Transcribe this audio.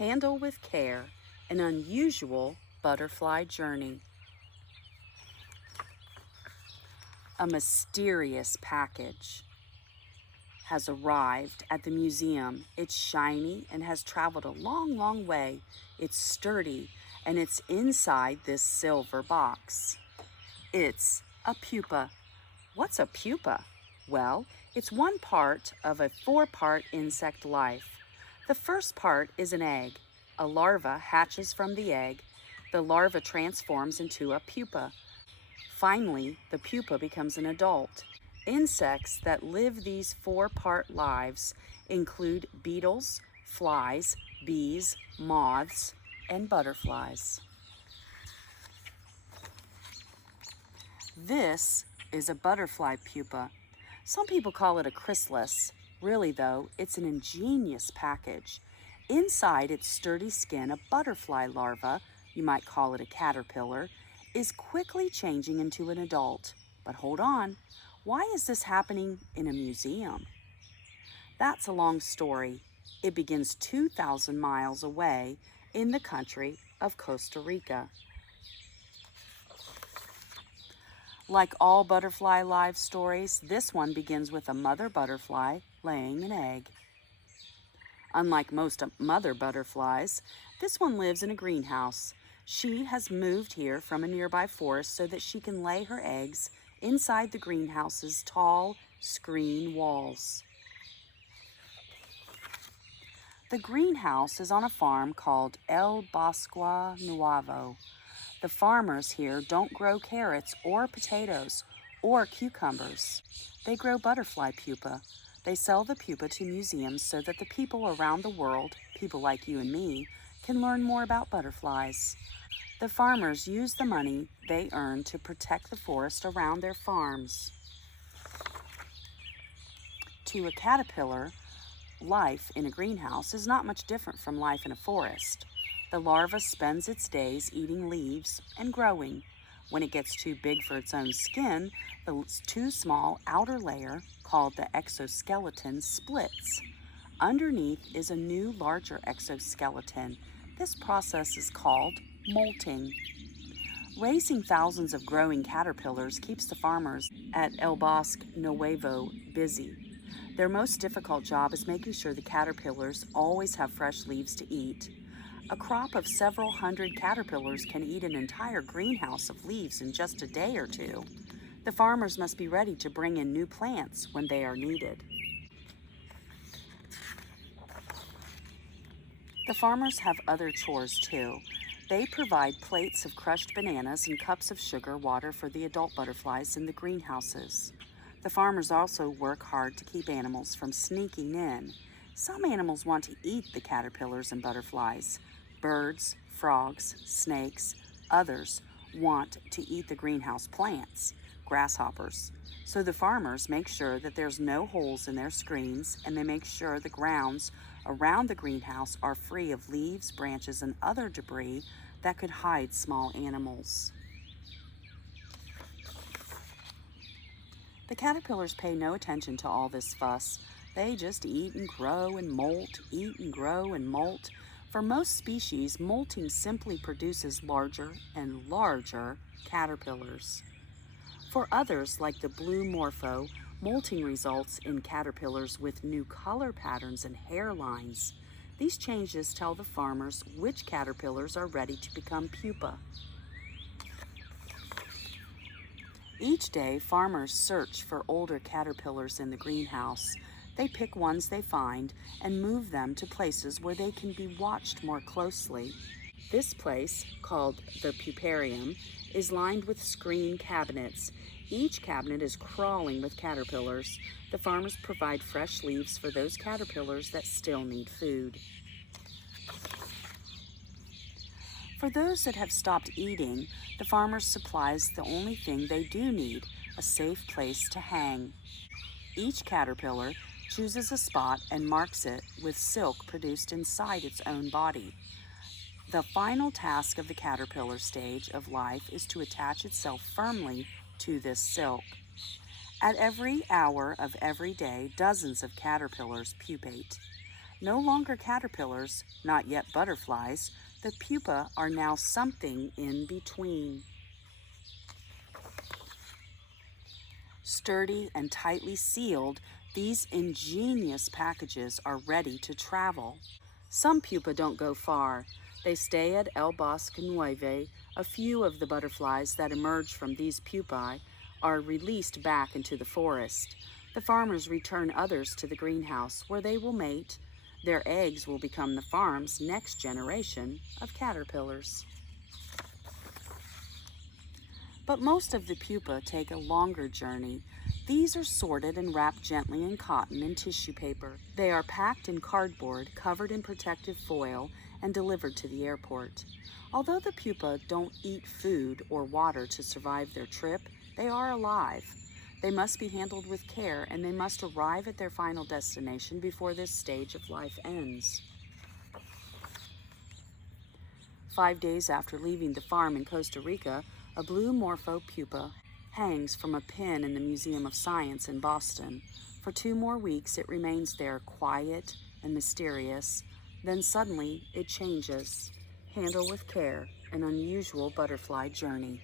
Handle with care an unusual butterfly journey. A mysterious package has arrived at the museum. It's shiny and has traveled a long, long way. It's sturdy and it's inside this silver box. It's a pupa. What's a pupa? Well, it's one part of a four-part insect life. The first part is an egg. A larva hatches from the egg. The larva transforms into a pupa. Finally, the pupa becomes an adult. Insects that live these four-part lives include beetles, flies, bees, moths, and butterflies. This is a butterfly pupa. Some people call it a chrysalis. Really though, it's an ingenious package. Inside its sturdy skin, a butterfly larva, you might call it a caterpillar, is quickly changing into an adult. But hold on, why is this happening in a museum? That's a long story. It begins 2,000 miles away in the country of Costa Rica. Like all butterfly life stories, this one begins with a mother butterfly laying an egg. Unlike most mother butterflies, this one lives in a greenhouse. She has moved here from a nearby forest so that she can lay her eggs inside the greenhouse's tall screen walls. The greenhouse is on a farm called El Bosque Nuevo. The farmers here don't grow carrots or potatoes or cucumbers. They grow butterfly pupa. They sell the pupa to museums so that the people around the world, people like you and me, can learn more about butterflies. The farmers use the money they earn to protect the forest around their farms. To a caterpillar, life in a greenhouse is not much different from life in a forest. The larva spends its days eating leaves and growing. When it gets too big for its own skin, the too small outer layer, called the exoskeleton, splits. Underneath is a new, larger exoskeleton. This process is called molting. Raising thousands of growing caterpillars keeps the farmers at El Bosque Nuevo busy. Their most difficult job is making sure the caterpillars always have fresh leaves to eat. A crop of several hundred caterpillars can eat an entire greenhouse of leaves in just a day or two. The farmers must be ready to bring in new plants when they are needed. The farmers have other chores too. They provide plates of crushed bananas and cups of sugar water for the adult butterflies in the greenhouses. The farmers also work hard to keep animals from sneaking in. Some animals want to eat the caterpillars and butterflies. Birds, frogs, snakes, others want to eat the greenhouse plants, grasshoppers. So the farmers make sure that there's no holes in their screens, and they make sure the grounds around the greenhouse are free of leaves, branches, and other debris that could hide small animals. The caterpillars pay no attention to all this fuss. They just eat and grow and molt, eat and grow and molt. For most species, molting simply produces larger and larger caterpillars. For others, like the blue morpho, molting results in caterpillars with new color patterns and hairlines. These changes tell the farmers which caterpillars are ready to become pupa. Each day, farmers search for older caterpillars in the greenhouse. They pick ones they find and move them to places where they can be watched more closely. This place, called the puparium, is lined with screen cabinets. Each cabinet is crawling with caterpillars. The farmers provide fresh leaves for those caterpillars that still need food. For those that have stopped eating, the farmer supplies the only thing they do need, a safe place to hang. Each caterpillar chooses a spot and marks it with silk produced inside its own body. The final task of the caterpillar stage of life is to attach itself firmly to this silk. At every hour of every day, dozens of caterpillars pupate. No longer caterpillars, not yet butterflies, the pupa are now something in between. Sturdy and tightly sealed, these ingenious packages are ready to travel. Some pupa don't go far. They stay at El Bosque Nueve. A few of the butterflies that emerge from these pupae are released back into the forest. The farmers return others to the greenhouse where they will mate. Their eggs will become the farm's next generation of caterpillars. But most of the pupa take a longer journey. These are sorted and wrapped gently in cotton and tissue paper. They are packed in cardboard, covered in protective foil, and delivered to the airport. Although the pupa don't eat food or water to survive their trip, they are alive. They must be handled with care, and they must arrive at their final destination before this stage of life ends. 5 days after leaving the farm in Costa Rica, a blue morpho pupa hangs from a pin in the Museum of Science in Boston. For 2 more weeks, it remains there, quiet and mysterious. Then suddenly, it changes. Handle with care an unusual butterfly journey.